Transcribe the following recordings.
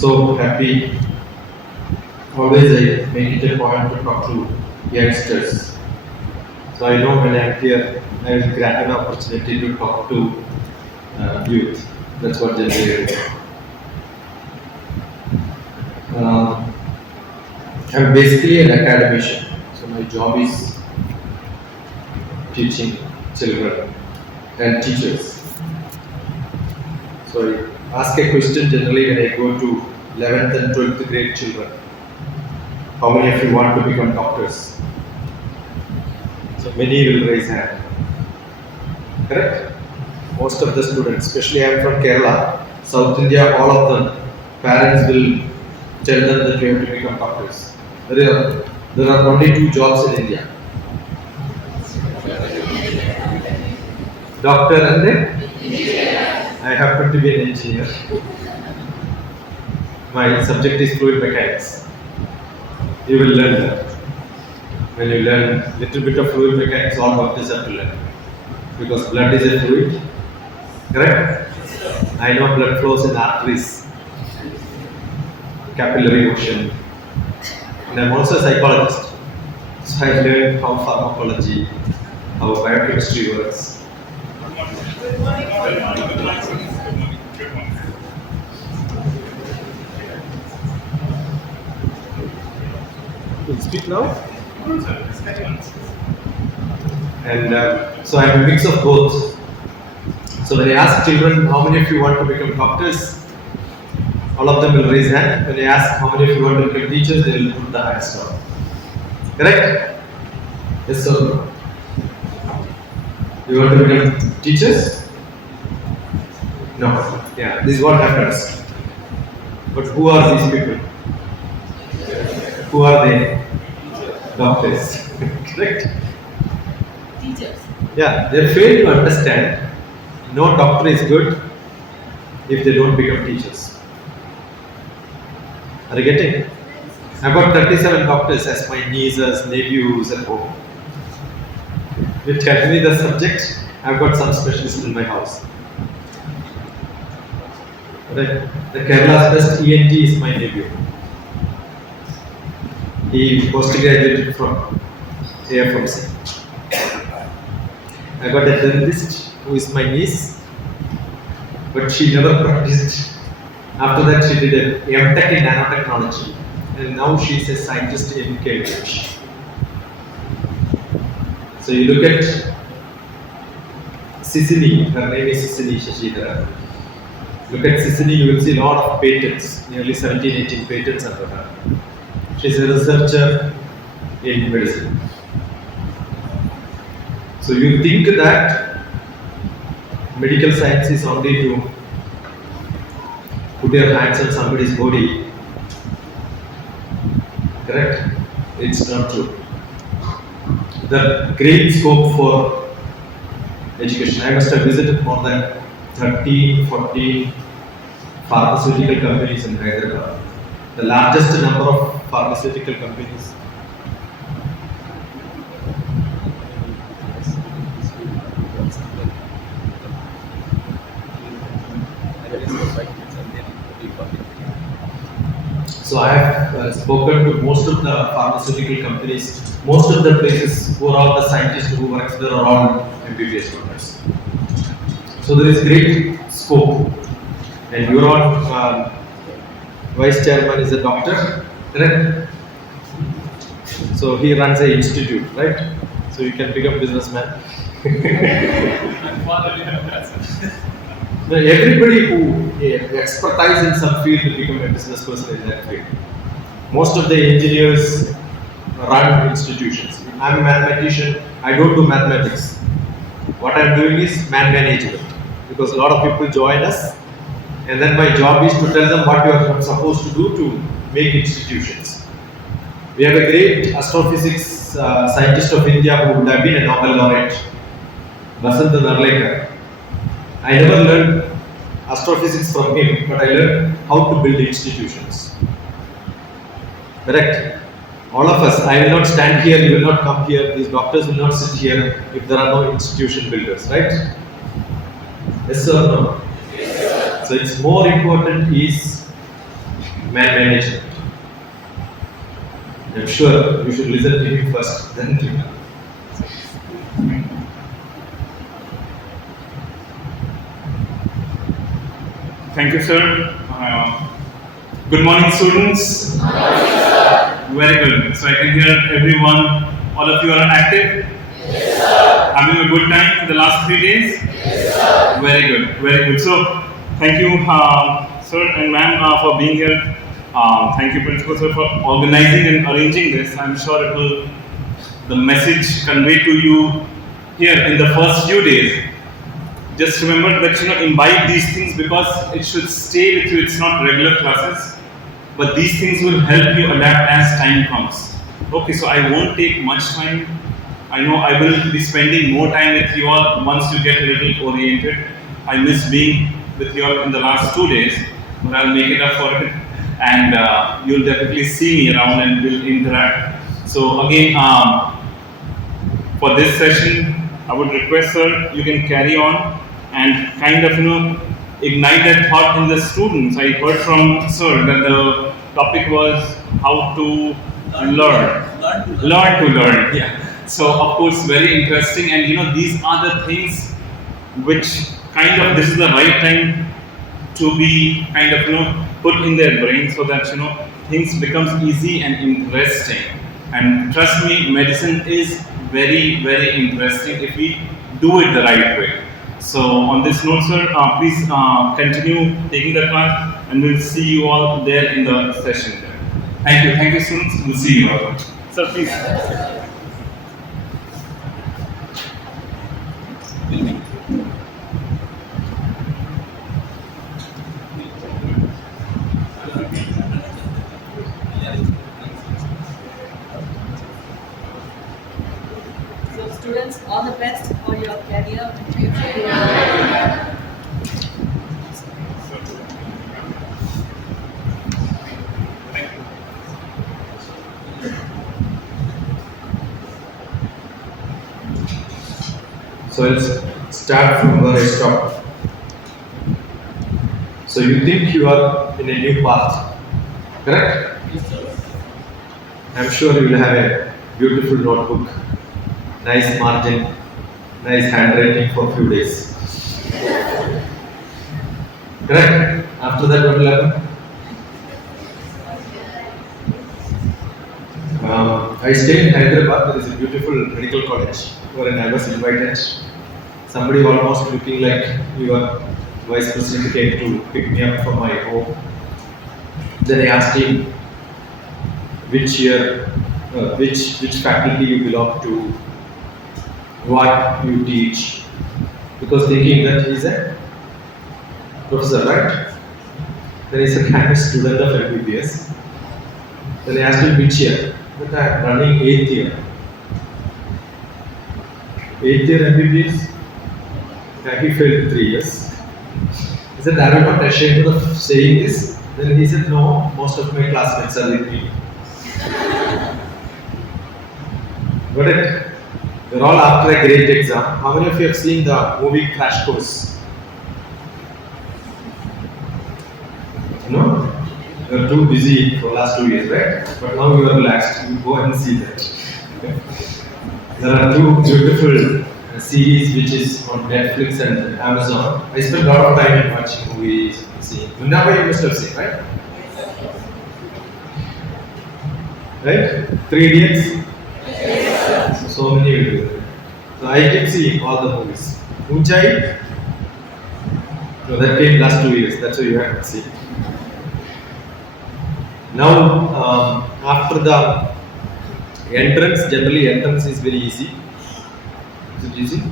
so happy. Always I make it a point to talk to youngsters. So I know when I'm here, I will grab an opportunity to talk to youth. That's what generally I do. I'm basically an academician. So my job is teaching children and teachers. So I ask a question generally when I go to 11th and 12th grade children. How many of you want to become doctors? So many will raise hand. Correct? Most of the students, especially I am from Kerala, South India, all of them, parents will tell them that you have to become doctors. There are only two jobs in India. Doctor and then? I happen to be an engineer. My subject is fluid mechanics. You will learn that. When you learn a little bit of fluid mechanics, all doctors have to learn. Because blood is a fluid. Correct? I know blood flows in arteries, capillary motion. And I'm also a psychologist. So I learned how pharmacology, how biochemistry works. Will you speak now? And so I'm a mix of both. So when I ask children how many of you want to become doctors, all of them will raise hand. When I ask how many of you want to become teachers, they will put the hands down. Correct? Yes or no? You want to become teachers? No. Yeah, this is what happens. But who are these people? Who are they? Doctors. Correct? Teachers. Yeah, they fail to understand no doctor is good if they don't become teachers. Are you getting? I've got 37 doctors as my nieces, nephews at home. You tell me the subject, I've got some specialists in my house. Right? The Kerala's best ENT is my nephew. He postgraduated from AFMC. I got a dentist who is my niece, but she never practiced. After that, she did an MTech in nanotechnology, and now she is a scientist in Cambridge. So you look at Sicily, her name is Sicily Shashidhara. Look at Sicily, you will see a lot of patents, nearly 17, 18 patents under her. She is a researcher in medicine. So you think that medical science is only to put your hands on somebody's body. Correct? It's not true. The great scope for education. I must have visited more than 13, 14 pharmaceutical companies in Hyderabad. The largest number of pharmaceutical companies. So I have spoken to most of the pharmaceutical companies, most of the places who are all the scientists who work there are all MBBS doctors. So there is great scope. And your vice chairman is a doctor, correct? So he runs an institute, right? So you can become businessman. Everybody who expertise in some field will become a business person in that field. Most of the engineers run institutions. I'm a mathematician, I don't do mathematics. What I'm doing is man management, because a lot of people join us, and then my job is to tell them what you are supposed to do to make institutions. We have a great astrophysics scientist of India who would have been a Nobel laureate, Vasant Narlekar. I never learned astrophysics from him, but I learned how to build institutions. Correct? All of us, I will not stand here, you will not come here, these doctors will not sit here if there are no institution builders, right? Yes or no? Yes, sir. So it's more important is management. I'm sure you should listen to him first, then to me. Thank you, sir. Good morning, students. Good morning, sir. Very good. So I can hear everyone, all of you are active? Yes, sir. Having a good time in the last 3 days? Yes, sir. Very good, very good. So thank you, sir and ma'am, for being here. Thank you, principal sir, for organizing and arranging this. I'm sure it will, the message conveyed to you here in the first few days. Just remember that imbibe these things because it should stay with you. It's not regular classes, but these things will help you adapt as time comes. Okay, so I won't take much time. I know I will be spending more time with you all once you get a little oriented. I miss being with you all in the last 2 days, but I'll make it up for it. And you'll definitely see me around and we'll interact. So again, for this session, I would request, sir, you can carry on and kind of ignite that thought in the students. I heard from sir that the topic was how to learn to learn. Yeah. So of course very interesting, and these are the things which kind of this is the right time to be kind of put in their brain so that things becomes easy and interesting. And trust me, medicine is very, very interesting if we do it the right way. So on this note, sir, please continue taking the class, and we'll see you all there in the session. Thank you, students. We'll see you all. Sir, please. So students, all the best for your career and future. So let's start from where I stopped. So you think you are in a new path, correct? Yes, sir. I'm sure you will have a beautiful notebook, nice margin, nice handwriting for a few days. Correct? After that, what will happen? I stayed in Hyderabad. There is a beautiful medical college wherein I was invited. Somebody almost looking like your vice president came to pick me up from my home. Then I asked him which year, which faculty you belong to, what you teach, because thinking that he's a professor, right? Then he said, I'm a student of MBBS. Then I asked him which year. But I'm running 8th year. 8th year MBBS? Yeah, he failed 3 years. He said, are you not ashamed of saying this? Then he said, no, most of my classmates are with me. Got it? They're all after a great exam. How many of you have seen the movie Crash Course? No? You're too busy for the last 2 years, right? But now you are relaxed. You go and see that. There are 2 beautiful series which is on Netflix and Amazon. I spent a lot of time in watching movies, seeing. Now you must have seen, right? Right? 3 Idiots? Yes. So many will do that. So I keep seeing all the movies. Unchai? So that came last 2 years. That's why you haven't seen. Now, after the entrance, generally entrance is very easy. Is it easy?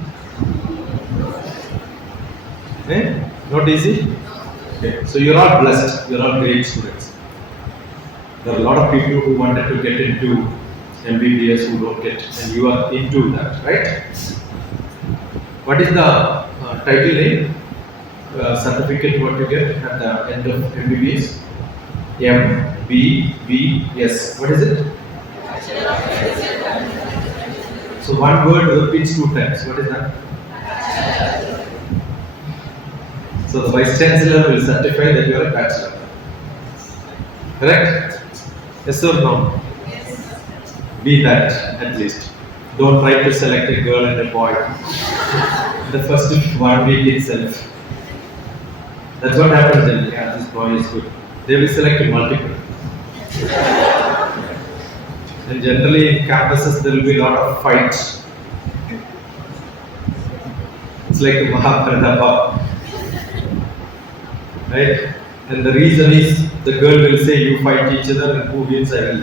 Not easy? Okay. So you're all blessed. You're all great students. There are a lot of people who wanted to get into MBBS who don't get, and you are into that, right? What is the title name? Certificate what you get at the end of MBBS? MBBS. What is it? So one word repeats 2 times. What is that? So the Vice Chancellor will certify that you are a bachelor. Correct? Yes or no? Be that at least. Don't try to select a girl and a boy. The first 1 week itself. That's what happens then. Yeah, this boy is good. They will select multiple. And generally in campuses there will be a lot of fights. It's like the Mahabharata. Right? And the reason is the girl will say you fight each other and who wins I will.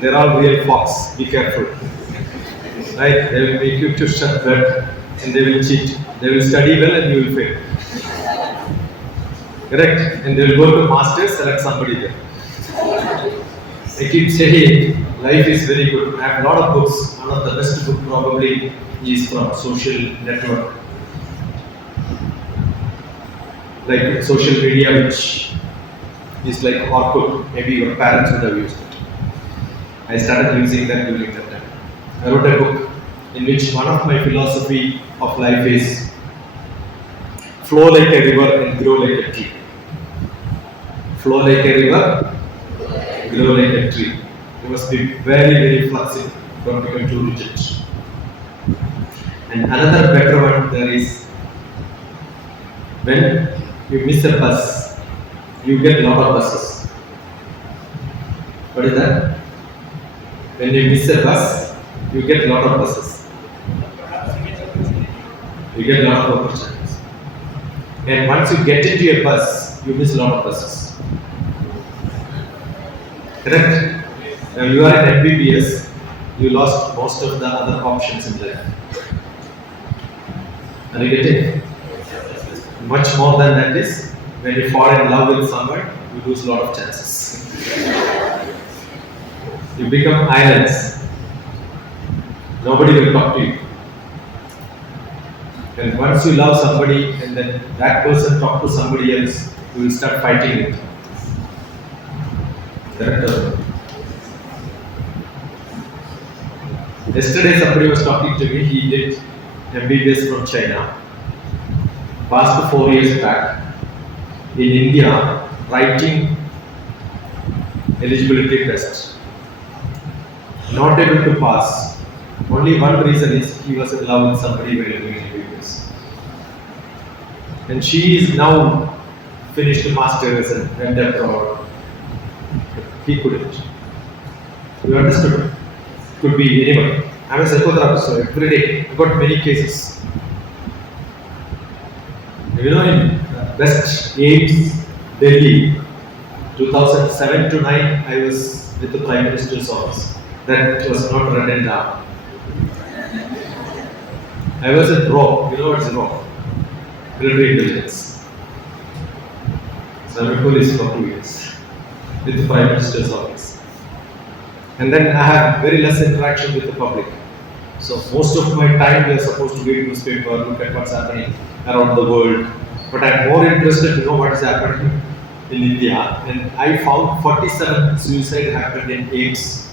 They're all real fox, be careful. Right? They will make you to shut blood and they will cheat. They will study well and you will fail. Correct? And they will go to masters, select somebody there. I keep saying life is very good. I have a lot of books. One of the best book probably is from social network. Like social media, which is like Orkut. Maybe your parents would have used it. I started using that during that time. I wrote a book in which one of my philosophy of life is flow like a river and grow like a tree. Flow like a river, grow like a tree. You must be very, very flexible. Don't become too rigid. And another better one there is when you miss a bus, you get a lot of buses. What is that? When you miss a bus, you get a lot of buses. You get a lot of opportunities. And once you get into a bus, you miss a lot of buses. Correct? Now you are in MBBS, you lost most of the other options in life. Are you getting? Much more than that is when you fall in love with someone, you lose a lot of chances. You become islands. Nobody will talk to you. And once you love somebody and then that person talk to somebody else, you will start fighting with them. Correct? Yesterday somebody was talking to me, he did MBBS from China. Past 4 years back, in India, writing eligibility test. Not able to pass. Only one reason is he was in love with somebody while doing MBBS. And she is now finished the masters and went abroad. He couldn't. You understood? Could be anyone. I'm a psychotherapist, so every day I've got many cases. You know, in West Aids, Delhi, 2007 to 9, I was with the Prime Minister's office. That was not written down. I was at RAW. You know what's RAW? Military Intelligence. So I'm a police for 2 years with the Prime Minister's office. And then I have very less interaction with the public. So most of my time we are supposed to read newspaper, look at what's happening around the world. But I'm more interested to know what is happening in India. And I found 47 suicide happened in AIDS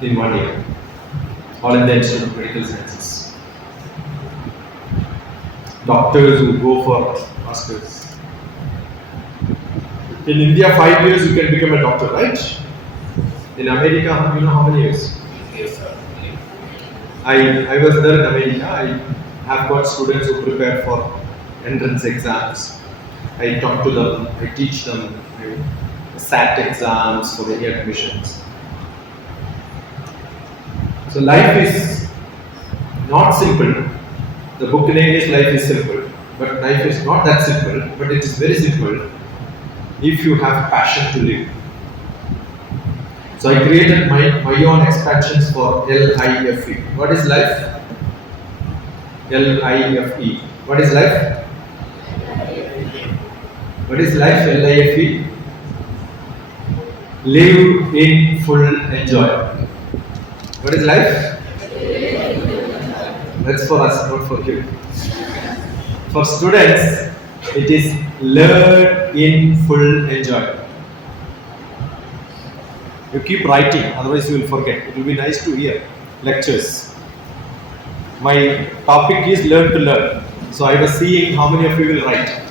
in 1 year. All in the Institute of Medical Sciences. Doctors who go for masters. In India, 5 years you can become a doctor, right? In America, you know how many years? I was there in America. I have got students who prepare for entrance exams. I talk to them, I teach them SAT exams for any admissions. So life is not simple. The book in English, life is simple. But life is not that simple, but it is very simple if you have passion to live. So I created my own expansions for LIFE. What is life? LIFE. What is life? What is life? LIFE. Live in full enjoy. What is life? That's for us, not for you. For students, it is learn in full enjoy. You keep writing, otherwise you will forget. It will be nice to hear lectures. My topic is learn to learn. So I was seeing how many of you will write.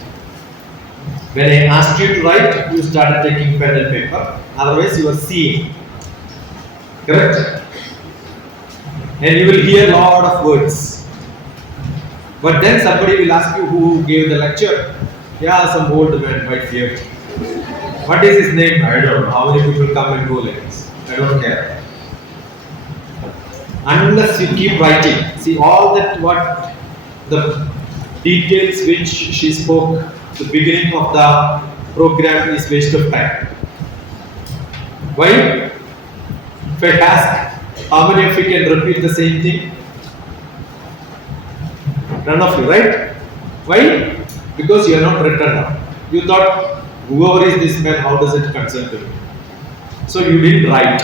When I asked you to write, you started taking pen and paper. Otherwise, you are seeing. Correct? And you will hear a lot of words. But then somebody will ask you who gave the lecture. Yeah, some old man, white beard. What is his name? I don't know. How many people come and go like this? I don't care. Unless you keep writing. See all that what the details which she spoke, the beginning of the program is waste of time. Why? If I ask, how many of you can repeat the same thing? None of you, right? Why? Because you are not written down. You thought, whoever is this man, how does it concern to me? So you didn't write.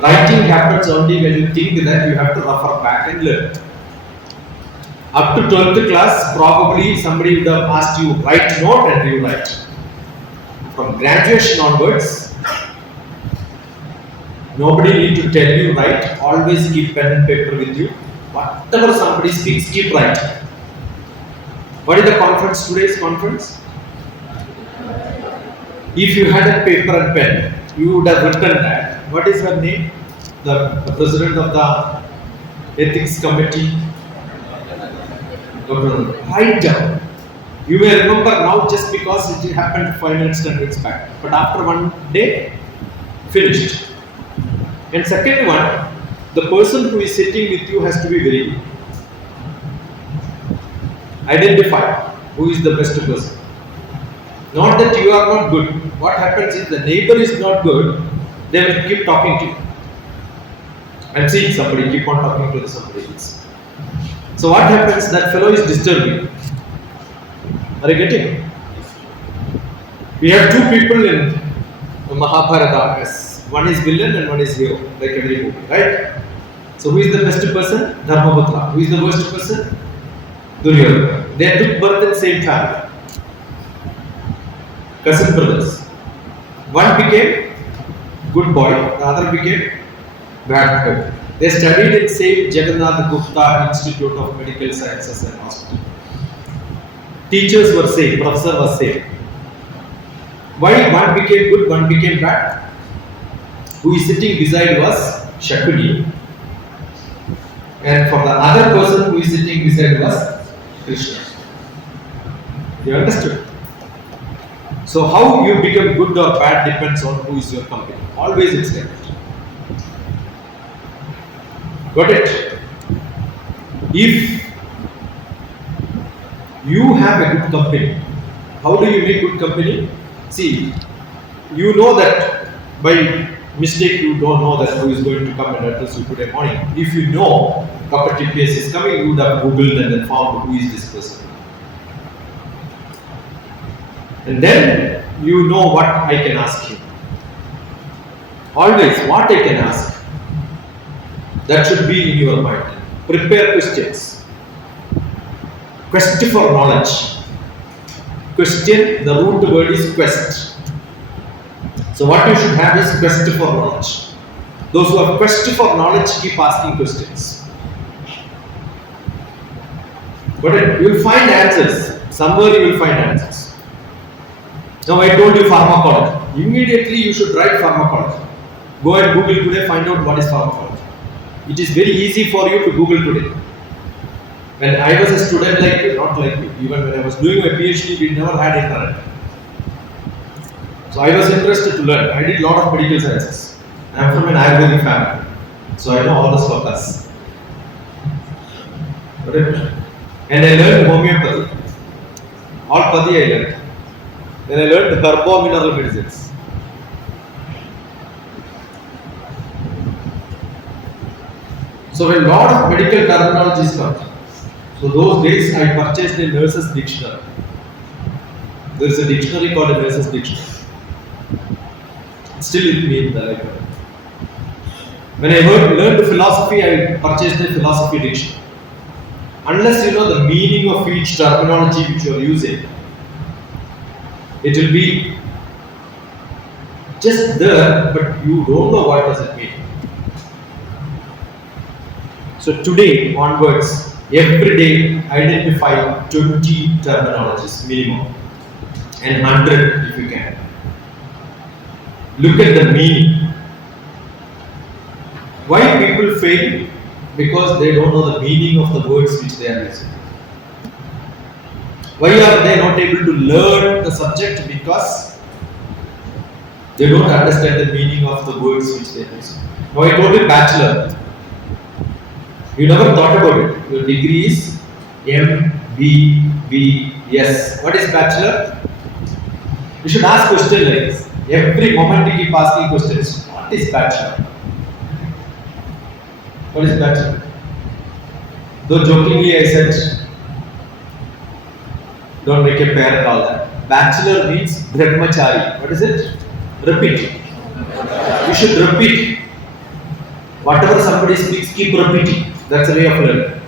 Writing happens only when you think that you have to refer back and learn. Up to 12th class, probably somebody would have asked you, write note and you write. From graduation onwards, nobody need to tell you write. Always keep pen and paper with you. Whatever somebody speaks, keep writing. What is the conference, today's conference? If you had a paper and pen, you would have written that. What is her name? The president of the ethics committee. Write down. You may remember now just because it happened 5 minutes, 10 minutes back. But after one day, finished. And second one, the person who is sitting with you has to be very good. Identify who is the best person. Not that you are not good. What happens is the neighbor is not good, they will keep talking to you. I'm seeing somebody keep on talking to somebody else. So what happens? That fellow is disturbing. Are you getting? We have two people in Mahabharata. One is villain and one is hero, like every movie, right? So who is the best person? Dharmaputra. Who is the worst person? Duryodhana. They took birth in the same family. Cousin brothers. One became good boy, the other became bad boy. They studied in same Jagannath Gupta Institute of Medical Sciences and Hospital. Teachers were same, professor was same. Why one became good, one became bad? Who is sitting beside was Shakuni. And for the other person who is sitting beside was Krishna. You understood? So how you become good or bad depends on who is your company. Always it's like that. Got it? If you have a good company, how do you make good company? See, you know that by mistake you don't know that who is going to come and address you today morning. If you know DrTPS is coming, you would have googled and then found who is this person. And then you know what I can ask him. Always what I can ask. That should be in your mind. Prepare questions. Quest for knowledge. Question, the root word is quest. So what you should have is quest for knowledge. Those who have quest for knowledge keep asking questions. But you will find answers. Somewhere you will find answers. Now I told you pharmacology. Immediately you should write pharmacology. Go and Google today, find out what is pharmacology. It is very easy for you to Google today. When I was a student like you, not like you, even when I was doing my PhD, we never had internet. So I was interested to learn. I did a lot of medical sciences. I am from an Ayurvedic family. So I know all the slokas. And I learned homeopathy. All pati I learned. Then I learned herbo-mineral medicines. So a lot of medical terminologies come. So those days I purchased a nurse's dictionary. There is a dictionary called a nurse's dictionary. It's still with me in the library. When I learned philosophy, I purchased a philosophy dictionary. Unless you know the meaning of each terminology which you are using, it will be just there, but you don't know what does it mean. So today onwards, every day identify 20 terminologies minimum. and 100 if you can. Look at the meaning. Why people fail? Because they don't know the meaning of the words which they are using. Why are they not able to learn the subject? Because they don't understand the meaning of the words which they are using. Now I told you bachelor. You never thought about it. Your degree is MBBS. What is bachelor? You should ask questions like this. Every moment you keep asking questions. What is bachelor? What is bachelor? Though jokingly I said, don't make a pair and all that. Bachelor means brahmachari. What is it? Repeat. You should repeat. Whatever somebody speaks, keep repeating. That's a way of learning.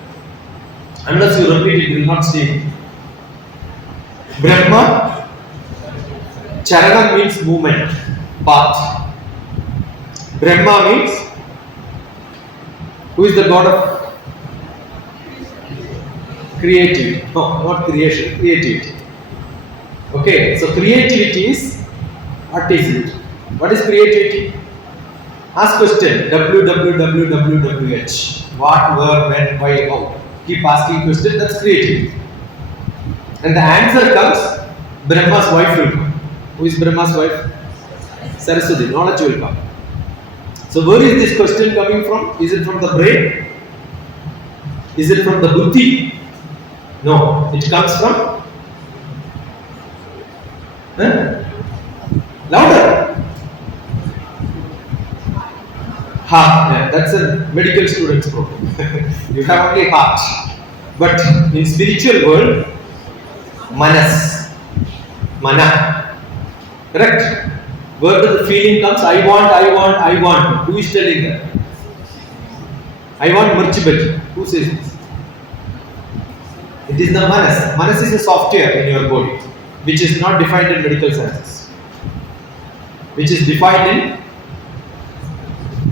Unless you repeat it, will not stay. Brahma, Charana means movement, path. Brahma means, who is the god of creativity? No, not creation, creativity. Okay, so creativity is, what is it? What is creativity? Ask question, WWWWH. What, where, when, why, how. Keep asking questions, that's creativity. And the answer comes, Brahma's wife will come. Who is Brahma's wife? Saraswati, knowledge will come. So where is this question coming from? Is it from the brain? Is it from the buddhi? No, it comes from louder. Heart. Yeah, that's a medical student's problem. You have only heart. But in spiritual world, manas. Mana. Correct? Where the feeling comes, I want. Who is telling that? I want mirchi bhaji. Who says this? It is the manas. Manas is a software in your body, which is not defined in medical sciences. Which is defined in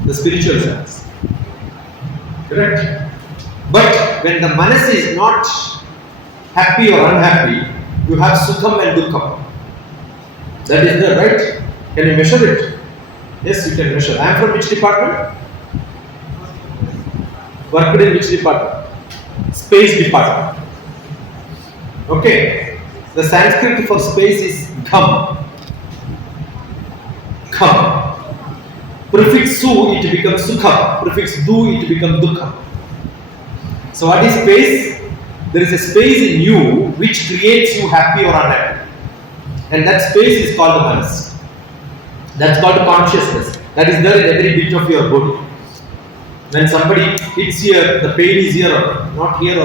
the spiritual science. Correct? But when the manas is not happy or unhappy, you have sukham and dukkham. That is the right. Can you measure it? Yes, you can measure. I am from which department? Worked in which department? Space department. Okay. The Sanskrit for space is gham. Gham. Prefix su, it becomes sukham. Prefix du, it becomes dukkham. So what is space? There is a space in you which creates you happy or unhappy. And that space is called the manas. That's called consciousness. That is there in every bit of your body. When somebody hits here, the pain is here or not here,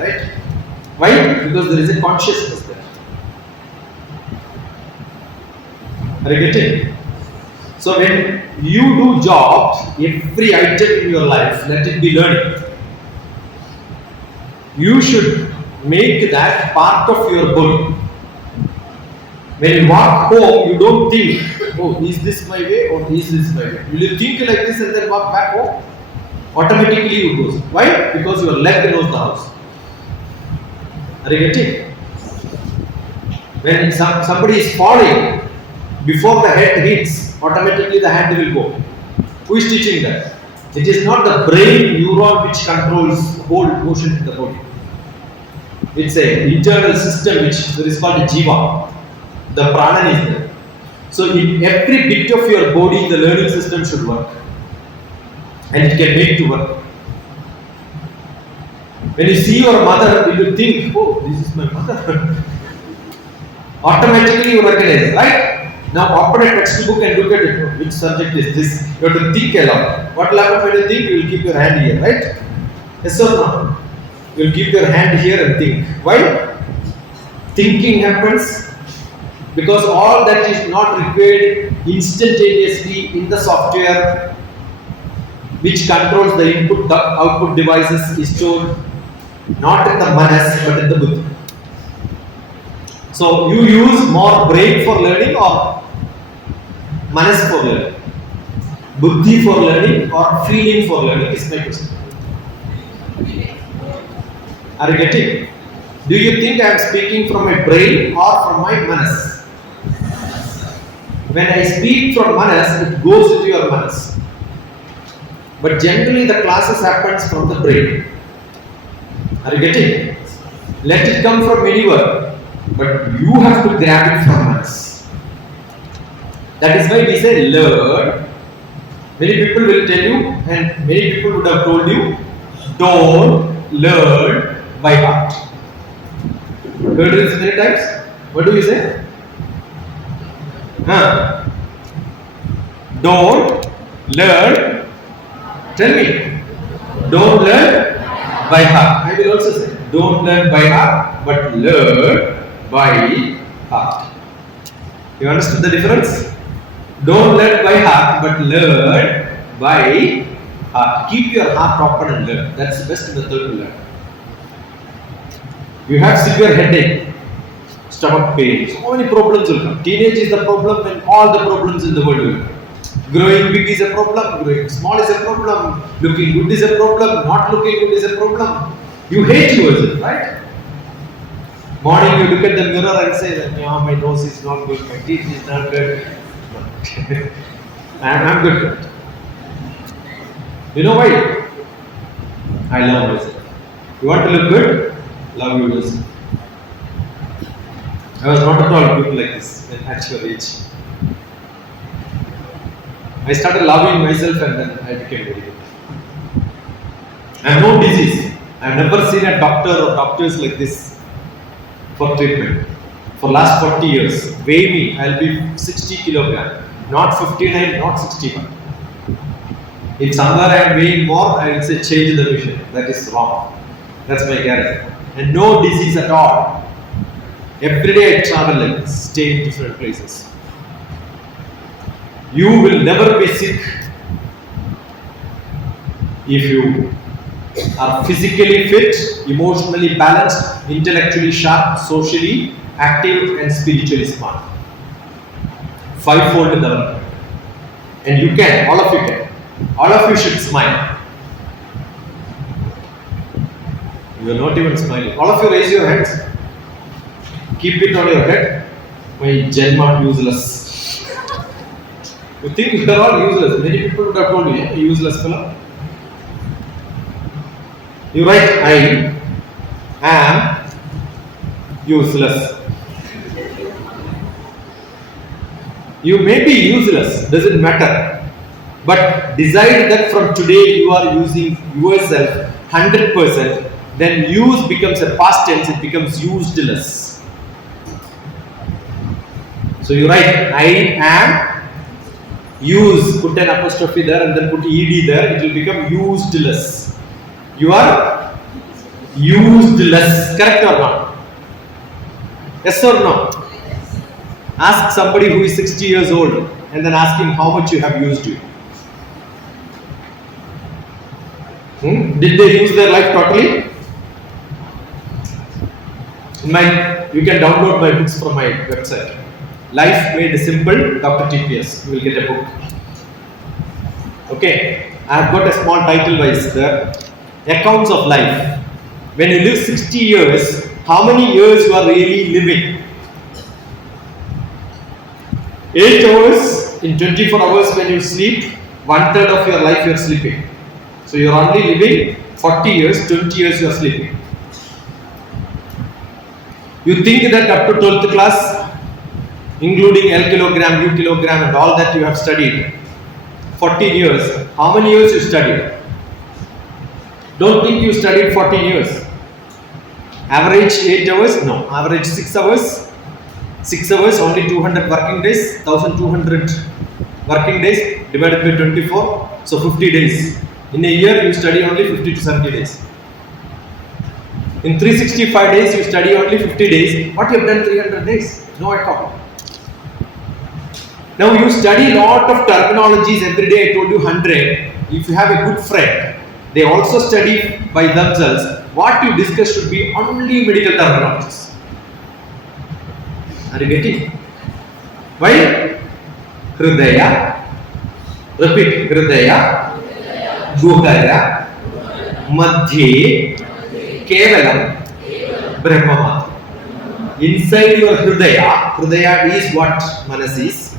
right? Why? Because there is a consciousness there. Are you getting? So when you do jobs, every item in your life, let it be learning. You should make that part of your body. When you walk home, you don't think, oh, is this my way or is this my way? Will you think like this and then walk back home? Automatically you go. Why? Because your leg knows the house. Are you getting? When somebody is falling, before the head hits, automatically the hand will go. Who is teaching that? It is not the brain neuron which controls whole motion in the body. It's an internal system which is called a jiva. The prana is there. So in every bit of your body, the learning system should work. And it can make to work. When you see your mother, you will think, oh, this is my mother. Automatically you recognize, right? Now open a textbook and look at it. Oh, which subject is this? You have to think a lot. What will happen when you think? You will keep your hand here, right? Yes or no? You will keep your hand here and think. Why? Thinking happens because all that is not required instantaneously in the software which controls the input, the output devices is stored not in the manas but in the buddhi. So you use more brain for learning or manas for learning? Buddhi for learning or feeling for learning is my question. Are you getting? Do you think I am speaking from my brain or from my manas? When I speak from manas, it goes into your manas. But generally the classes happens from the brain. Are you getting? Let it come from anywhere, but you have to grab it from manas. That is why we say learn. Many people will tell you, and many people would have told you, don't learn by heart. Heard this many times? What do you say? Don't learn. Tell me. Don't learn by heart. I will also say, don't learn by heart, but learn by heart. You understood the difference? Don't learn by heart, but learn by heart. Keep your heart open and learn. That's the best method to learn. You have severe headache, stomach pain, so many problems will come. Teenage is the problem, and all the problems in the world will come. Growing big is a problem, growing small is a problem, looking good is a problem, not looking good is a problem. You hate yourself, right? Morning you look at the mirror and say, my nose is not good, my teeth is not good. I'm good. You know why? I love myself. You want to look good? Love yourself. I was not at all good like this at your age. I started loving myself and then I became very good. I have no disease. I have never seen a doctor or doctors like this for treatment. For last 40 years, weigh me, I'll be 60 kilogram. Not 59, not 61. If somewhere I am weighing more, I will say change the mission. That is wrong. That's my guarantee. And no disease at all. Every day I travel like this, stay in different places. You will never be sick if you are physically fit, emotionally balanced, intellectually sharp, socially active, and spiritually smart. Five-fold development. And you can, all of you can. All of you should smile. You are not even smiling. All of you raise your hands. Keep it on your head. My Janma useless. You think you are all useless. Many people would have told you, useless fellow. You write, I am useless. You may be useless, doesn't matter. But decide that from today you are using yourself 100%. Then use becomes a past tense, it becomes useless. So you write, I am use, put an apostrophe there and then put ed there, it will become useless. You are useless, correct or not? Yes or no? Ask somebody who is 60 years old and then ask him how much you have used you. Did they use their life totally? You can download my books from my website. Life Made Simple, DrTPS. You will get a book. Okay, I have got a small title wise there. Accounts of life. When you live 60 years, how many years you are really living? 8 hours in 24 hours when you sleep, 1/3 of your life you are sleeping. So you are only living 40 years, 20 years you are sleeping. You think that up to 12th class, including L kilogram, U kilogram and all that you have studied, 14 years, how many years you studied? Don't think you studied 14 years. Average 8 hours? No. Average 6 hours? 6 hours, only 200 working days, 1200 working days divided by 24, so 50 days. In a year you study only 50 to 70 days. In 365 days you study only 50 days. What you have done 300 days? No at all. Now you study a lot of terminologies every day. I told you 100. If you have a good friend, they also study by themselves. What you discuss should be only medical terminologies. Are you getting? Why? Hridaya. Repeat. Hridaya. Guhara. Madhye. Kevalam. Brahma Matra. Inside your Hridaya is what Manas is.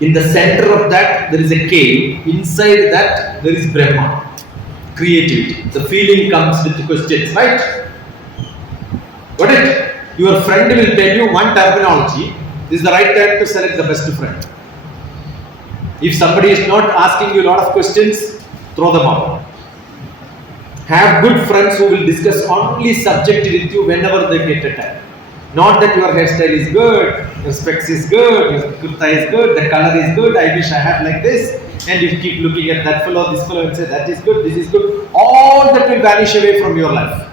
In the center of that there is a cave. Inside that there is Brahma. Creativity. The feeling comes with the questions, right? Got it? Your friend will tell you one terminology. This is the right time to select the best friend. If somebody is not asking you a lot of questions, throw them out. Have good friends who will discuss only subject with you whenever they get a time. Not that your hairstyle is good, your specs is good, your kurta is good, the color is good, I wish I had like this. And you keep looking at that fellow, this fellow and say that is good, this is good. All that will vanish away from your life.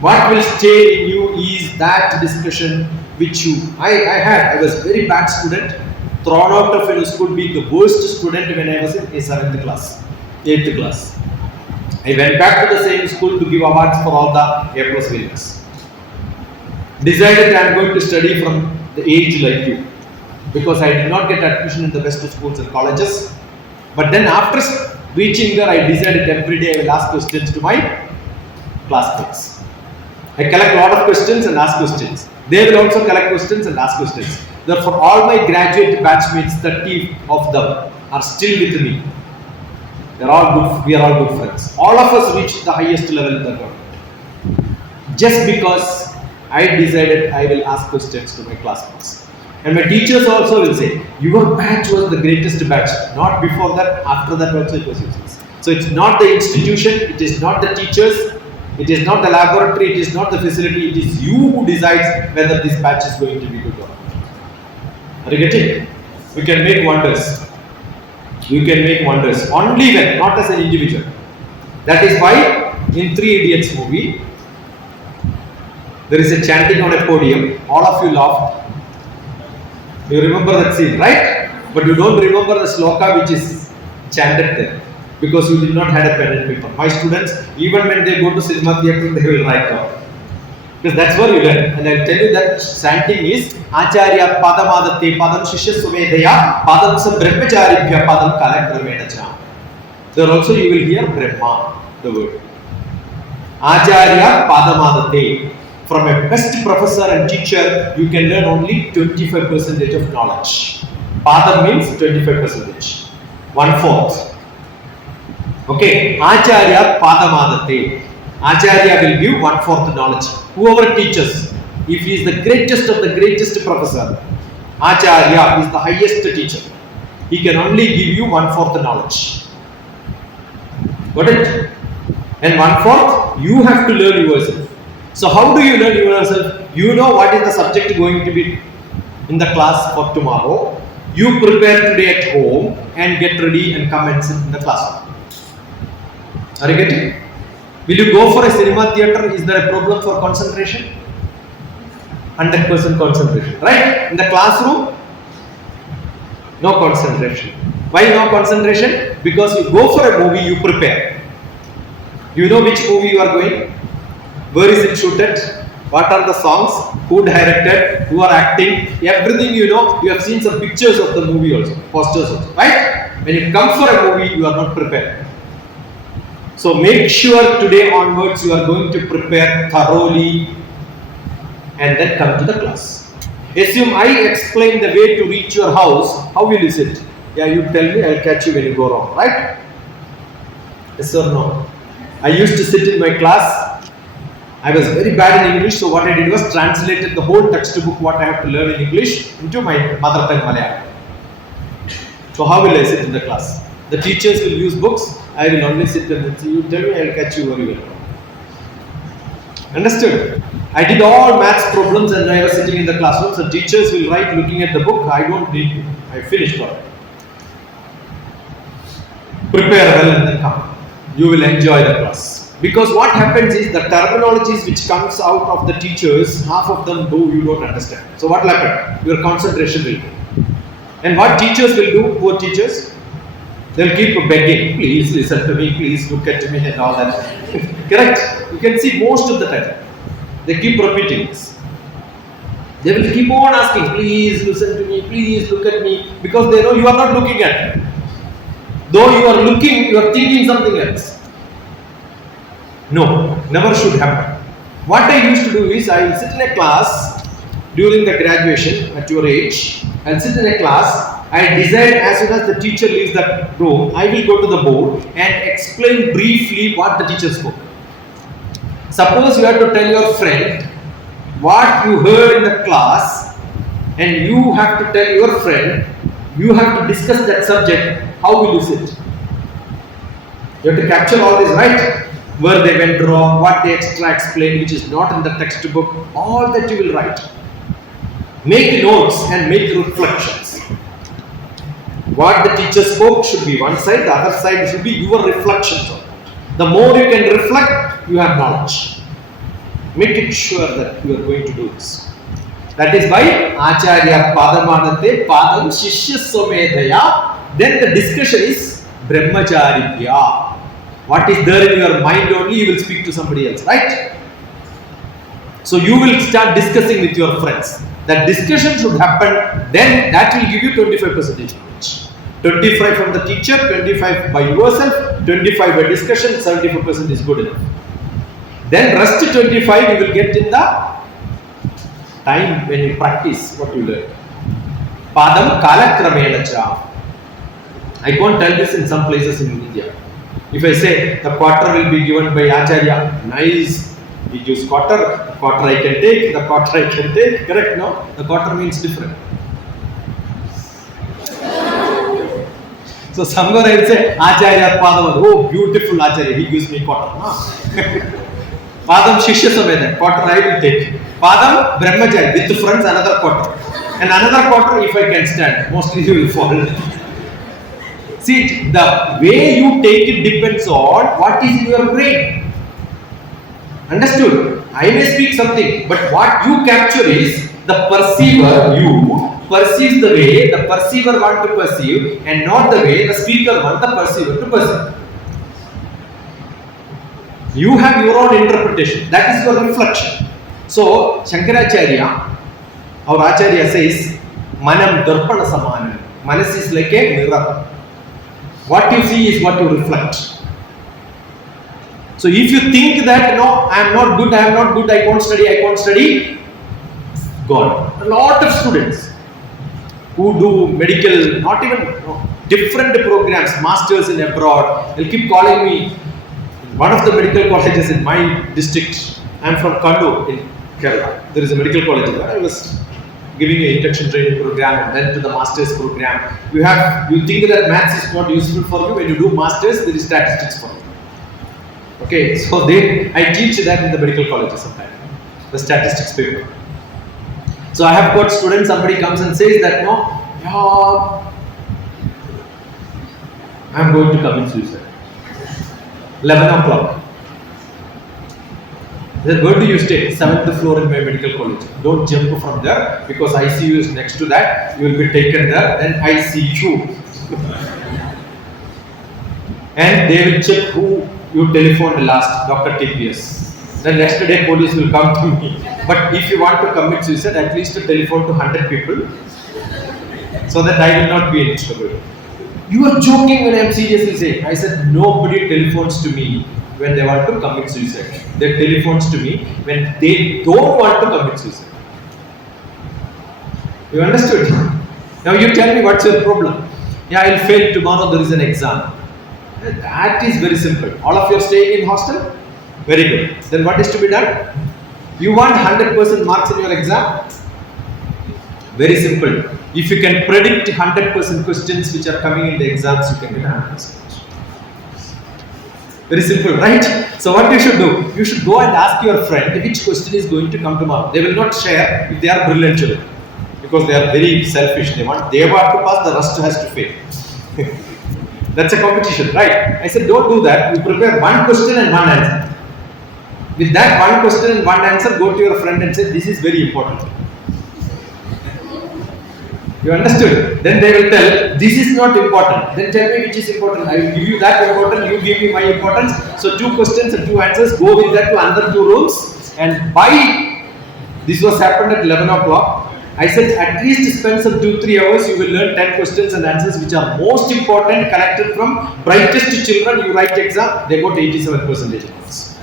What will stay in you is that discussion which I was very bad student, thrown out of a school, being the worst student when I was in 7th class, 8th class. I went back to the same school to give awards for all the A+ winners. Decided I am going to study from the age like you, because I did not get admission in the best schools and colleges. But then after reaching there, I decided every day I will ask questions to my classmates. I collect a lot of questions and ask questions. They will also collect questions and ask questions. Therefore, all my graduate batchmates, 30 of them, are still with me. They're all good. We are all good friends. All of us reached the highest level in the world. Just because I decided I will ask questions to my classmates. And my teachers also will say, your batch was the greatest batch. Not before that, after that also it was useless. So it's not the institution, it is not the teachers, it is not the laboratory, it is not the facility, it is you who decides whether this batch is going to be good or not. Are you getting it? We can make wonders. You can make wonders only when, not as an individual. That is why in 3 Idiots movie, there is a chanting on a podium. All of you laughed. You remember that scene, right? But you don't remember the sloka which is chanted there, because you did not have a pen and paper. My students, even when they go to cinema theatre, they will write down. Because that's where you learn. And I'll tell you that chanting is Acharya Padamadate Padam Shishya Sumedaya Padam Sa Brahmacharibhya Padam Kalakramedacham. There also you will hear Brahma, the word. Acharya Padamadate. From a best professor and teacher, you can learn only 25% of knowledge. Padam means 25%. 1/4. Okay. Acharya Padamadate. Acharya will give 1/4 knowledge. Whoever teaches, if he is the greatest of the greatest professor, Acharya is the highest teacher. He can only give you 1/4 knowledge. Got it? And 1/4 you have to learn yourself. So how do you learn yourself? You know what is the subject going to be in the class for tomorrow. You prepare today at home and get ready and come and sit in the classroom. Are you getting it? Will you go for a cinema theatre? Is there a problem for concentration? 100% concentration, right? In the classroom, no concentration. Why no concentration? Because you go for a movie, you prepare. You know which movie you are going, where is it shooted, what are the songs, who directed, who are acting, everything you know. You have seen some pictures of the movie also, posters also, right? When you come for a movie, you are not prepared. So make sure today onwards you are going to prepare thoroughly and then come to the class. Assume I explain the way to reach your house, how will you sit? Yeah, you tell me, I'll catch you when you go wrong, right? Yes or no? I used to sit in my class. I was very bad in English, so what I did was translated the whole textbook what I have to learn in English into my mother tongue Malayalam. So how will I sit in the class? The teachers will use books, I will only sit and say, you tell me, I'll catch you very well. Understood? I did all maths problems and I was sitting in the classroom, so teachers will write looking at the book, I don't need to. I finished all. Prepare well and then come. You will enjoy the class. Because what happens is the terminologies which comes out of the teachers, half of them though you don't understand. So what will happen? Your concentration will go. And what teachers will do, poor teachers? They'll keep begging, please listen to me, please look at me and all that. Correct? You can see most of the time. They keep repeating this. They will keep on asking, please listen to me, please look at me, because they know you are not looking at them. Though you are looking, you are thinking something else. No, never should happen. What I used to do is I will sit in a class during the graduation at your age. I'll sit in a class. I decide as soon as the teacher leaves the room, I will go to the board and explain briefly what the teacher spoke. Suppose you have to tell your friend what you heard in the class, and you have to tell your friend, you have to discuss that subject. How will you sit? You have to capture all this, right? Where they went wrong, what they extra explained, which is not in the textbook, all that you will write. Make notes and make reflections. What the teacher spoke should be one side, the other side should be your reflections on it. The more you can reflect, you have knowledge. Make it sure that you are going to do this. That is why Acharya Padamadante Padam Shishya Somedaya. Then the discussion is Brahmacharya. What is there in your mind only, you will speak to somebody else, right? So you will start discussing with your friends. That discussion should happen, then that will give you 25% knowledge. 25 from the teacher, 25 by yourself, 25 by discussion, 75% is good enough. Then rest 25 you will get in the time when you practice what you learn. Padam Kalakramenacha. I can't tell this in some places in India. If I say the quarter will be given by Acharya, nice. He gives quarter I can take, the quarter I can take, correct? No? The quarter means different. So somewhere I will say, Acharya Padam, oh beautiful Acharya, he gives me quarter. No? Padam Shishya Samedha, quarter I will take. Padam Brahmacharya, with friends another quarter. And another quarter if I can stand, mostly you will fall. See, the way you take it depends on what is in your brain. Understood? I may speak something, but what you capture is the perceiver, you perceives the way the perceiver wants to perceive and not the way the speaker wants the perceiver to perceive. You have your own interpretation. That is your reflection. So, Shankaracharya, our Acharya says, Manam Darpana Samanam. Manas is like a mirror. What you see is what you reflect. So if you think that no, I am not good, I can't study, God. A lot of students who do medical, not even different programs, masters in abroad, they'll keep calling me. One of the medical colleges in my district, I am from Kandu in Kerala. There is a medical college there. I was giving an induction training program and then to the master's program. You think that maths is not useful for you. When you do masters, there is statistics for you. Okay, so I teach that in the medical colleges sometimes, the statistics paper. So I have got students, somebody comes and says that I am going to commit suicide. 11 o'clock. Then where do you stay? 7th floor in my medical college. Don't jump from there because ICU is next to that. You will be taken there, then ICU. And they will check who you telephoned last, DrTPS. Then next day police will come to me. But if you want to commit suicide, at least to telephone to 100 people so that I will not be in trouble. You are joking when I am seriously saying. I said nobody telephones to me when they want to commit suicide. They telephones to me when they don't want to commit suicide. You understood? Now you tell me what's your problem. Yeah, I will fail tomorrow, there is an exam. That is very simple. All of you are staying in hostel? Very good. Then what is to be done? You want 100% marks in your exam? Very simple. If you can predict 100% questions which are coming in the exams, you can get 100%. Very simple, right? So what you should do? You should go and ask your friend which question is going to come tomorrow. They will not share if they are brilliant children. Because they are very selfish. They want to pass, the rest has to fail. That's a competition, right? I said, don't do that. You prepare one question and one answer. With that one question and one answer, go to your friend and say, this is very important. You understood? Then they will tell, this is not important. Then tell me which is important. I will give you that important, you give me my importance. So 2 questions and 2 answers, go with that to another 2 rooms. And this was happened at 11 o'clock. I said at least spend some 2-3 hours, you will learn 10 questions and answers which are most important, collected from brightest children. You write exam, they got 87% marks.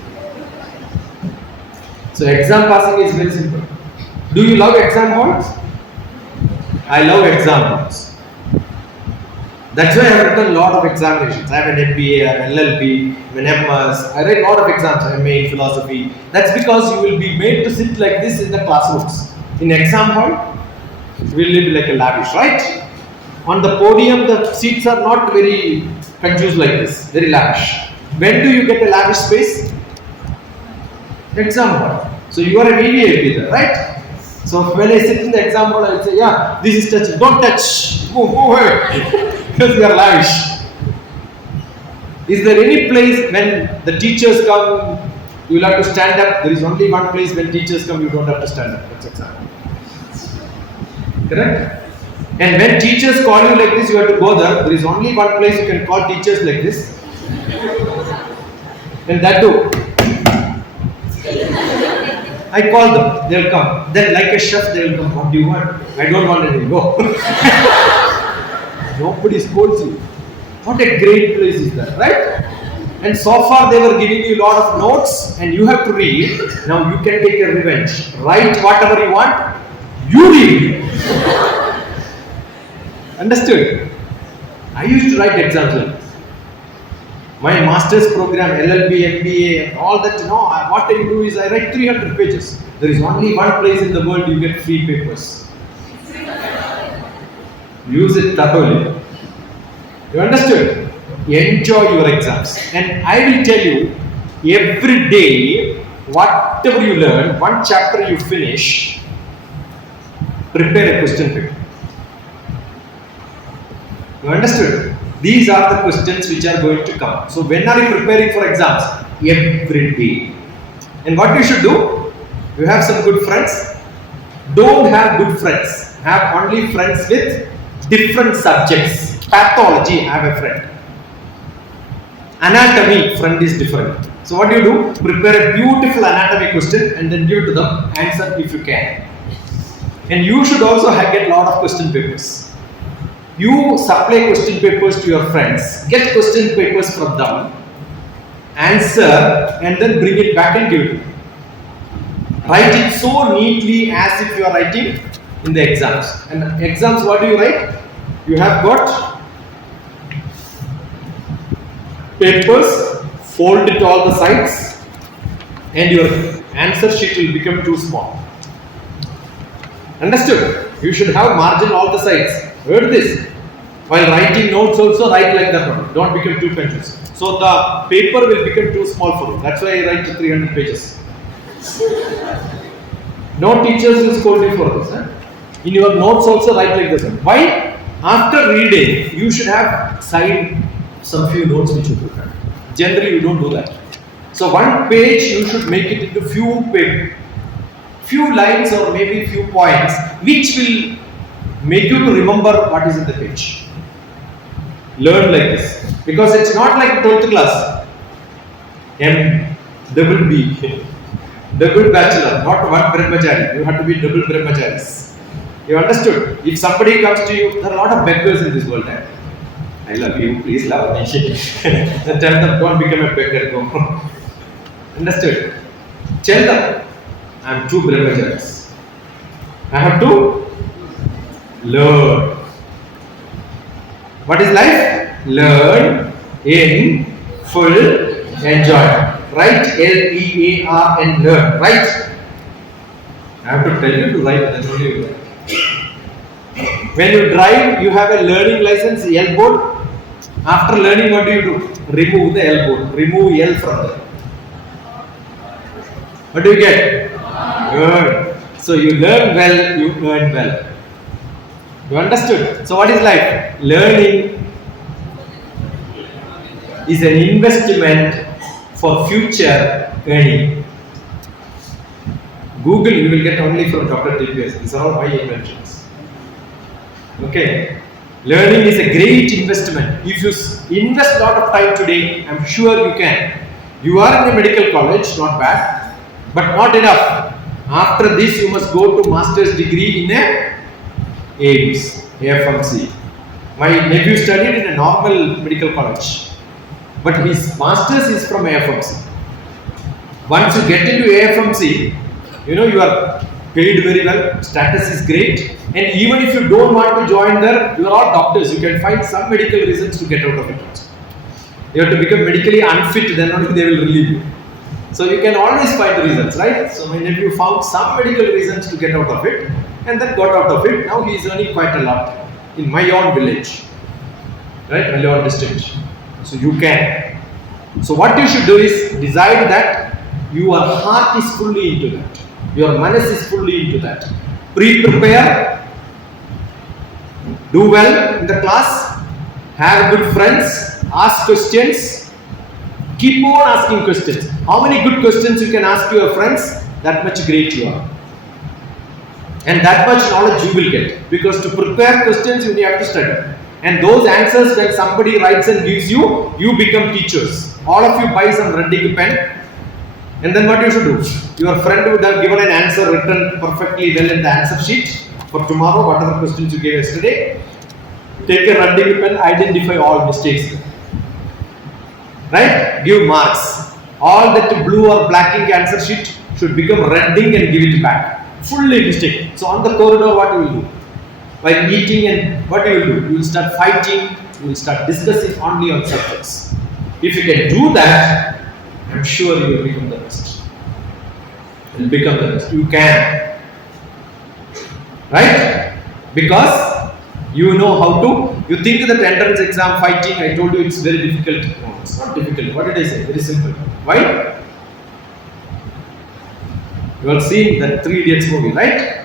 So exam passing is very simple. Do you love exam halls? I love exam halls. That's why I have written a lot of examinations. I have an MBA, I have an LLB, an MS. I write a lot of exams, MA in philosophy. That's because you will be made to sit like this in the classrooms. In exam hall, you will live like a lavish, right? On the podium, the seats are not very confused like this, very lavish. When do you get a lavish space? Exam hall. So you are a VVIP there, right? So when I sit in the exam hall, I will say, yeah, this is touching. Don't touch. Move away. Because you are lavish. Is there any place when the teachers come, you will have to stand up? There is only one place when teachers come, you don't have to stand up. That's exam. Correct? And when teachers call you like this, you have to go there. There is only one place you can call teachers like this. And that too. I call them, they'll come. Then like a chef, they'll come. What do you want? I don't want anything. Go. Nobody scolds you. What a great place is that, right? And so far they were giving you a lot of notes and you have to read. Now you can take a revenge. Write whatever you want. You read. Understood? I used to write exams like this. My master's program, LLB, MBA, and all that, what I do is I write 300 pages. There is only one place in the world you get free papers. Use it thoroughly. You understood? Enjoy your exams. And I will tell you, every day, whatever you learn, one chapter you finish, prepare a question paper. You understood? These are the questions which are going to come. So when are you preparing for exams? Every day. And what you should do? You have some good friends. Don't have good friends. Have only friends with different subjects. Pathology, have a friend. Anatomy, friend is different. So what do? Prepare a beautiful anatomy question and then give it to them. Answer if you can. And you should also get a lot of question papers. You supply question papers to your friends, get question papers from them, answer, and then bring it back and give it. Write it so neatly as if you are writing in the exams. And exams, what do you write? You have got papers, fold it all the sides, and your answer sheet will become too small. Understood? You should have margin all the sides. Heard this? While writing notes also write like that one. Don't become too confused. So the paper will become too small for you. That's why I write 300 pages. No teachers will scold you for this. In your notes also write like this one. Why? After reading, you should have signed some few notes which you prepare. Generally you don't do that. So one page you should make it into few lines or maybe few points which will make you to remember what is in the page. Learn like this. Because it's not like 12th class. MBBS. Double bachelor, not one brahmachari. You have to be double brahmacharis. You understood? If somebody comes to you, there are a lot of beggars in this world. I love you, please love me. Then tell them, don't become a beggar. Go. Understood? Tell them, I am two brahmacharis. I have to learn. What is life? Learn in full enjoy. Write L-E-A-R-N, learn. Right? I have to tell you to write, that's only you write. When you drive, you have a learning license, L board. After learning, what do? Remove the L board. Remove L from there. What do you get? Good. So you learn well, you earn well. You understood? So what is life? Learning is an investment for future earning. Google you will get only from DrTPS. These are all my inventions. Okay. Learning is a great investment. If you invest a lot of time today, I'm sure you can. You are in a medical college, not bad, but not enough. After this, you must go to master's degree in a AIMS, AFMC. My nephew studied in a normal medical college, but his master's is from AFMC. Once you get into AFMC, You know, you are paid very well, status is great, and even if you don't want to join there, you are all doctors. You can find some medical reasons to get out of it also. You have to become medically unfit, then only they will relieve you. So you can always find reasons, right? So my nephew found some medical reasons to get out of it, and then got out of it. Now he is earning quite a lot in my own village, right? My own district. So you can. So what you should do is decide that your heart is fully into that. Your manas is fully into that. Prepare. Do well in the class. Have good friends. Ask questions. Keep on asking questions. How many good questions you can ask to your friends, that much great you are. And that much knowledge you will get. Because to prepare questions, you have to study. And those answers, when somebody writes and gives you, you become teachers. All of you buy some red ink pen. And then what you should do? Your friend would have given an answer written perfectly well in the answer sheet for tomorrow, whatever questions you gave yesterday. Take a red ink pen, identify all mistakes. Right? Give marks. All that blue or black ink answer sheet should become red ink and give it back. Fully mistake. So on the corridor, what you will do? While eating, and what you will do? You will start fighting. You will start discussing only on subjects. If you can do that, I am sure you will become the best. You will become the best. You can. Right? Because you know how to. You think that entrance exam fighting, I told you it's very difficult. No, it's not difficult. What did I say? Very simple. Why? You have seen that 3 Idiots movie, right?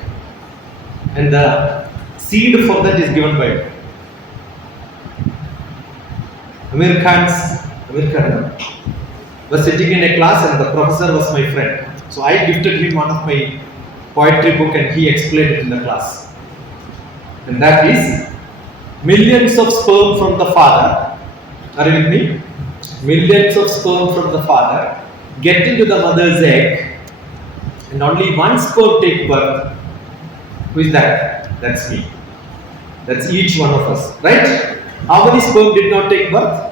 And the seed for that is given by Amir Khan was sitting in a class and the professor was my friend. So I gifted him one of my poetry book and he explained it in the class. And that is, millions of sperm from the father, are you with me? Millions of sperm from the father get into the mother's egg and only one sperm take birth. Who is that? That's me. That's each one of us, right? How many sperm did not take birth?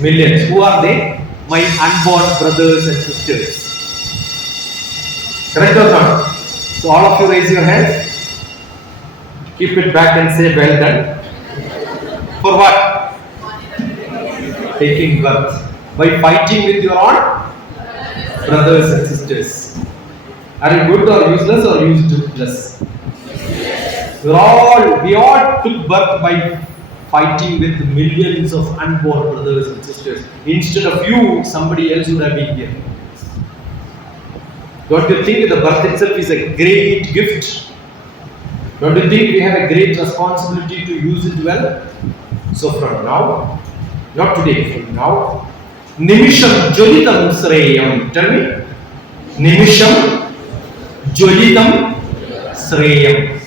Millions. Who are they? My unborn brothers and sisters. Correct or not? So all of you raise your hands. Keep it back and say well done. For what? Taking birth. By fighting with your own brothers and sisters. Are you good or useless or useless? We all took birth by fighting with millions of unborn brothers and sisters. Instead of you, somebody else would have been here. Don't you think the birth itself is a great gift? Don't you think we have a great responsibility to use it well? So from now, not today, from now, Nimisham Jolitam Sreyam. Tell me. Nimisham Jolitam Sreyam.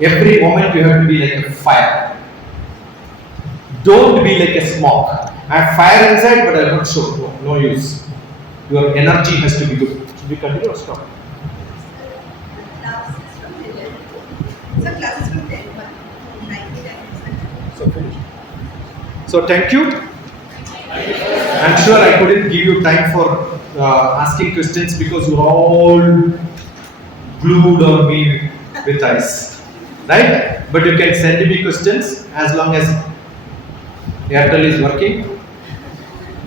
Every moment you have to be like a fire. Don't be like a smoke. I have fire inside, but I am not sure. No use. Your energy has to be good. Should we continue or stop? Classes from 11. Some classes from 10, but 90. So finish. So thank you. I'm sure I couldn't give you time for asking questions because you're all glued on me with eyes. Right? But you can send me questions as long as Airtel is working.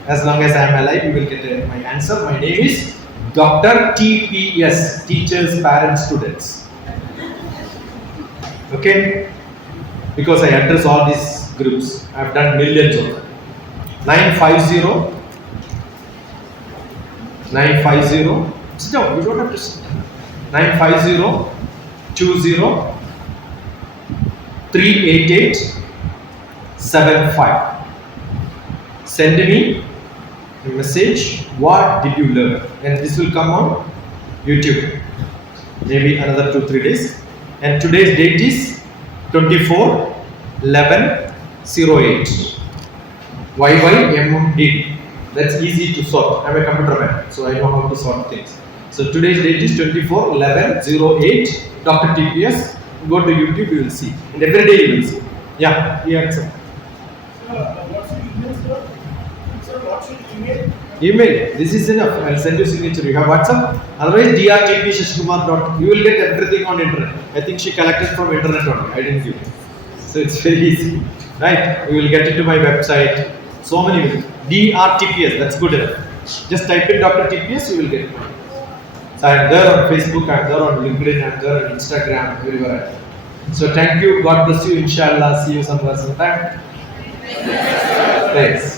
As long as I am alive, you will get my answer. My name is DrTPS, Teachers, Parents, Students. Okay? Because I address all these groups. I have done millions of them. 950. Sit down, you don't have to sit down. 950 20 388 75. Send me a message. What did you learn? And this will come on YouTube. Maybe another 2-3 days. And today's date is 24/11/08. YYMMD. That's easy to sort. I'm a computer man, so I know how to sort things. So today's date is 24/11/08. DrTPS. Go to YouTube, you will see. And every day you will see. Yeah, sir. What's your email, sir? Sir, what's your email? Email. This is enough. I'll send you signature. You have WhatsApp. Otherwise, DrTPS. You will get everything on internet. I think she collected from internet only. I didn't give. So it's very easy, right? You will get into my website. So many. DrTPS. That's good enough. Just type in DrTPS. You will get it. So I'm there on Facebook. I'm there on LinkedIn. I'm there on Instagram. Everywhere. So thank you. God bless you. Inshallah. See you somewhere sometime. Thanks.